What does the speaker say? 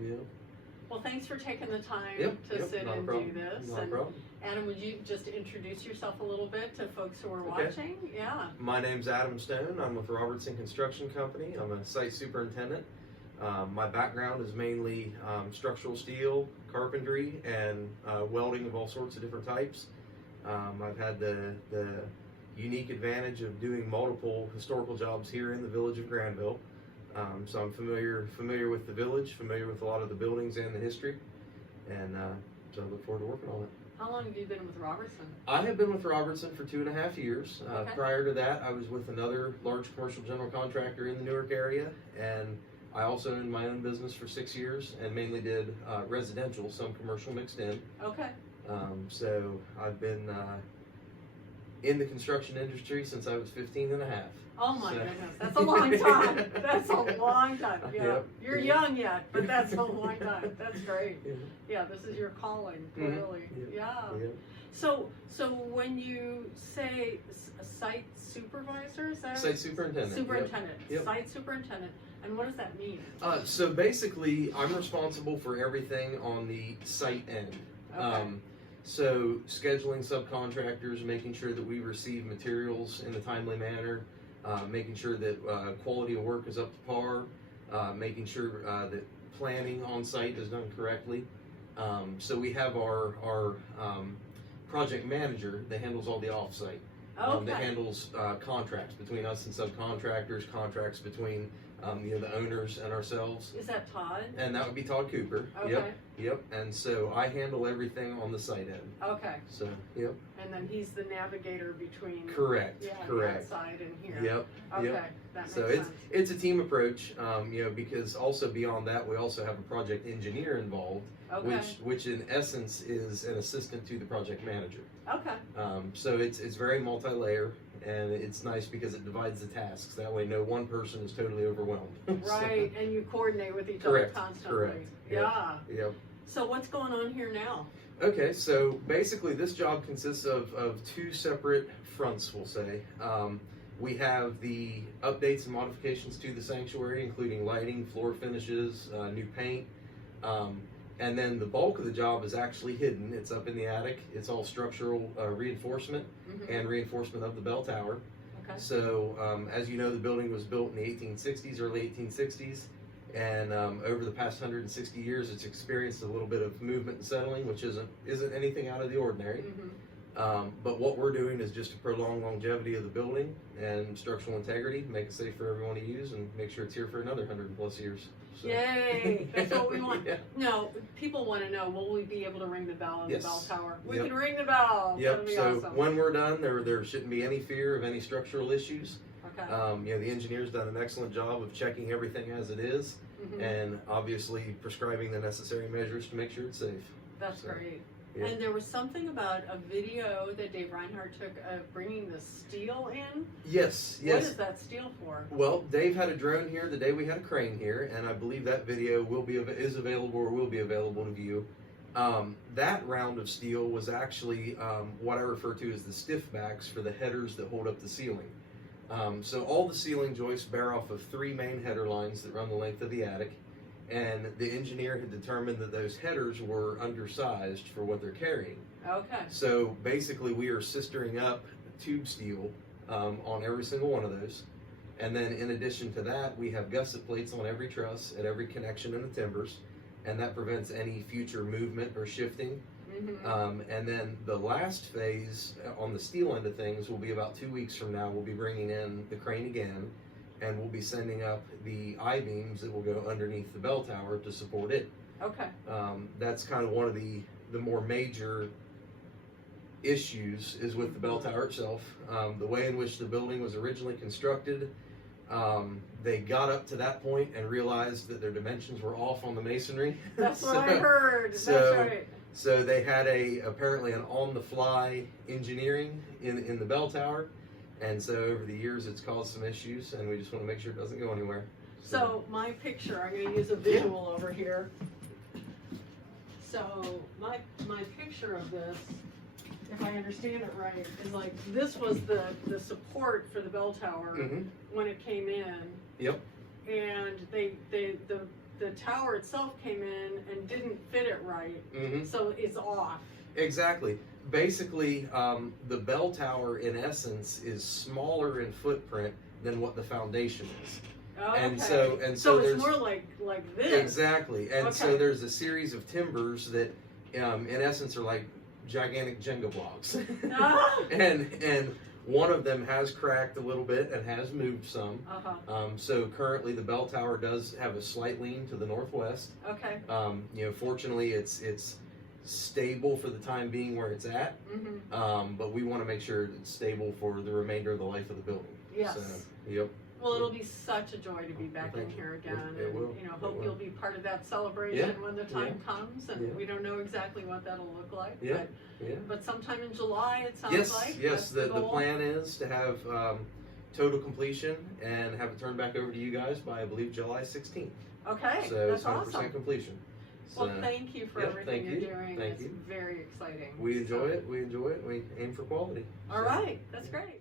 Yeah. Well, thanks for taking the time Yep, to yep, sit not a and problem. do this. Not a And problem. Adam, would you just introduce yourself a little bit to folks who are Okay. watching? Yeah. My name's Adam Stone. I'm with Robertson Construction Company. I'm a site superintendent. My background is mainly structural steel, carpentry, and welding of all sorts of different types. I've had the unique advantage of doing multiple historical jobs here in the village of Granville. So I'm familiar with the village, familiar with a lot of the buildings and the history, and so I look forward to working on it. How long have you been with Robertson? I have been with Robertson for 2.5 years. Okay. Prior to that, I was with another large commercial general contractor in the Newark area, and I also owned my own business for 6 years and mainly did residential, some commercial mixed in. Okay. So I've been in the construction industry since I was 15 and a half. Oh my So- goodness, that's a long time. That's a long time. Yeah. Yep. You're young yet, but that's a long time. That's great. Yeah. Yeah, this is your calling, Mhm. clearly. Yeah. Yeah. So when you say a site supervisor, is that Site superintendent. Yep. Superintendent, Yep. Site superintendent, and what does that mean? So basically, I'm responsible for everything on the site end. Okay. So scheduling subcontractors, making sure that we receive materials in a timely manner, making sure that quality of work is up to par, making sure that planning on site is done correctly. So we have our project manager that handles all the off-site. Okay. That handles contracts between us and subcontractors, contracts between the owners and ourselves. Is that Todd? And that would be Todd Cooper. Okay. Yep. And so I handle everything on the site end. Okay. So, yep. And then he's the navigator between Correct. yeah, Correct. the outside and here. Yep. Okay. Yep. That makes So sense. it's a team approach, because also beyond that we also have a project engineer involved, Okay. which in essence is an assistant to the project manager. Okay. So it's very multi-layer, and it's nice because it divides the tasks. That way, no one person is totally overwhelmed. Right, and you coordinate with each Correct, other constantly. correct. Yep. Yeah. Yep. So what's going on here now? Okay, so basically this job consists of two separate fronts, we'll say. We have the updates and modifications to the sanctuary, including lighting, floor finishes, new paint. And then the bulk of the job is actually hidden. It's up in the attic. It's all structural reinforcement Mhm. and reinforcement of the bell tower. Okay. So, as you know, the building was built in the 1860s, early 1860s, and over the past 160 years, it's experienced a little bit of movement and settling, which isn't anything out of the ordinary. Mhm. But what we're doing is just to prolong longevity of the building and structural integrity, make it safe for everyone to use, and make sure it's here for another 100+ years. So. Yay! That's what we want. Yeah. No, people want to know, will we be able to ring the bell in Yes. the bell tower? We Yep. can ring the bell. That'll Yep. be So awesome. when we're done, there shouldn't be any fear of any structural issues. Okay. The engineer's done an excellent job of checking everything as it is, Mhm. and obviously prescribing the necessary measures to make sure it's safe. That's So, great. yeah. And there was something about a video that Dave Reinhardt took of bringing the steel in. Yes, What yes. is that steel for? Well, Dave had a drone here the day we had a crane here, and I believe that video is available or will be available to view. That round of steel was actually what I refer to as the stiff backs for the headers that hold up the ceiling. So all the ceiling joists bear off of 3 main header lines that run the length of the attic, and the engineer had determined that those headers were undersized for what they're carrying. Okay. So basically we are sistering up tube steel on every single one of those. And then in addition to that, we have gusset plates on every truss at every connection in the timbers, and that prevents any future movement or shifting. Mhm. And then the last phase on the steel end of things will be about 2 weeks from now. We'll be bringing in the crane again, and we'll be sending up the I-beams that will go underneath the bell tower to support it. Okay. That's kind of one of the more major issues is with the bell tower itself. The way in which the building was originally constructed, they got up to that point and realized that their dimensions were off on the masonry. That's what I heard. so- That's right. So they had apparently an on-the-fly engineering in the bell tower, and so over the years it's caused some issues, and we just want to make sure it doesn't go anywhere. So my picture, I'm going to use a visual over here. So my picture of this, if I understand it right, is like this was the support for the bell tower Mhm. when it came in, Yep. and the the tower itself came in and didn't fit it right, Mm-hmm. so it's off. Exactly. Basically, the bell tower in essence is smaller in footprint than what the foundation is. Oh, And okay. so it's there's more like this. exactly, and so Okay. there's a series of timbers that, in essence, are like gigantic Jenga blocks, Ah! and one of them has cracked a little bit and has moved some. Uh-huh. So currently, the bell tower does have a slight lean to the northwest. Okay. Fortunately, it's stable for the time being where it's at. Mm-hmm. But we want to make sure it's stable for the remainder of the life of the building. Yes. So, yep. Well, it'll be such a joy to be back in here again, It will. and It hope will. you'll be part of that celebration when the time Yeah. comes. And Yeah. we don't know exactly what that'll look like, Yeah. Yeah. but sometime in July it sounds Yes. like. Yes. That's The goal. plan is to have total completion and have it turned back over to you guys by, I believe, July 16th. Okay, So that's 100% awesome. completion. So, Well, thank you for yeah, everything thank you're you. doing. Thank It's you. very exciting. we enjoy it. We enjoy it. We aim for quality. All So, right, that's great.